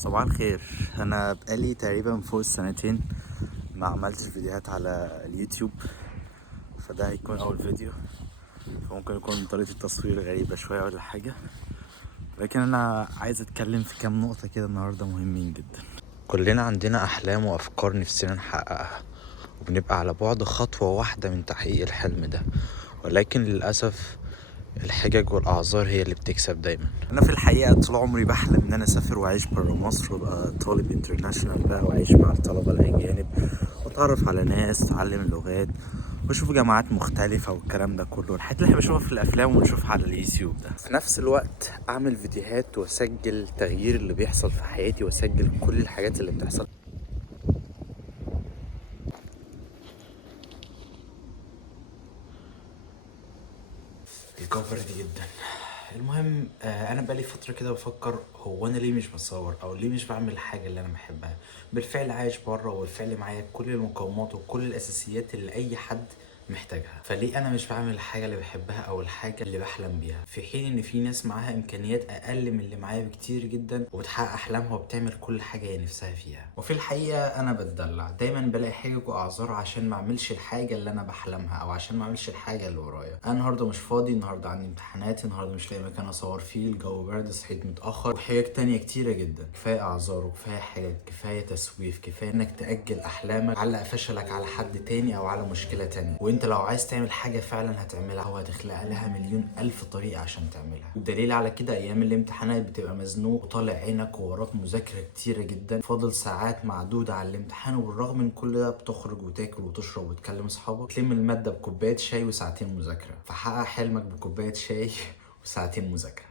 صباح الخير. انا بقالي تقريبا فوق السنتين ما عملتش فيديوهات على اليوتيوب، فده هيكون اول فيديو. فممكن يكون طريقة التصوير غريبة شوية ولا حاجة، لكن انا عايز اتكلم في كام نقطة كده النهاردة مهمين جدا. كلنا عندنا احلام وافكار نفسنا نحققها، وبنبقى على بعد خطوة واحدة من تحقيق الحلم ده، ولكن للأسف الحجج والأعذار هي اللي بتكسب دايما. أنا في الحقيقة طول عمري بحلم إن أنا أسافر وأعيش برا مصر وأبقى طالب انترناشونال بقى، وأعيش مع الطلبة الأجانب وأتعرف على ناس، أتعلم اللغات وأشوف جامعات مختلفة والكلام ده كله، الحاجات اللي احنا بنشوفها في الأفلام ونشوفها على اليوتيوب ده. في نفس الوقت أعمل فيديوهات وأسجل التغيير اللي بيحصل في حياتي، وأسجل كل الحاجات اللي بتحصل. الكفر دي جدا. المهم انا بقالي فتره كده بفكر، هو انا ليه مش بصور او ليه مش بعمل الحاجه اللي انا بحبها؟ بالفعل عايش بره، وبالفعل معايا كل المقومات وكل الاساسيات اللي اي حد محتاجها، فليه انا مش بعمل الحاجه اللي بحبها او الحاجه اللي بحلم بيها، في حين ان في ناس معاها امكانيات اقل من اللي معايا بكتير جدا وبتحقق احلامها وبتعمل كل حاجه هي نفسها فيها؟ وفي الحقيقه انا بتدلع دايما، بلاقي حجج واعذار عشان ما اعملش الحاجه اللي انا بحلمها او عشان ما اعملش الحاجه اللي ورايا. انا النهارده مش فاضي، النهارده عندي امتحانات، النهارده مش لاقي مكان اصور فيه، الجو برد، صحيت متاخر، وحاجات تانية كتيره جدا. كفايه اعذار وكفايه حاجات، كفايه تسويف، كفايه انك تاجل احلامك، علق فشلك على حد تاني او على مشكله تانية. وانت لو عايز تعمل حاجه فعلا هتعملها، وهتخلق لها مليون الف طريقه عشان تعملها. والدليل على كده ايام الامتحانات بتبقى مزنوق وطالع عينك ووراك مذاكره كتيره جدا، فاضل ساعات معدوده على الامتحان، وبالرغم من كل ده بتخرج وتاكل وتشرب وتكلم اصحابك، تلم الماده بكوبايه شاي وساعتين مذاكره. فحقق حلمك بكوبايه شاي وساعتين مذاكره.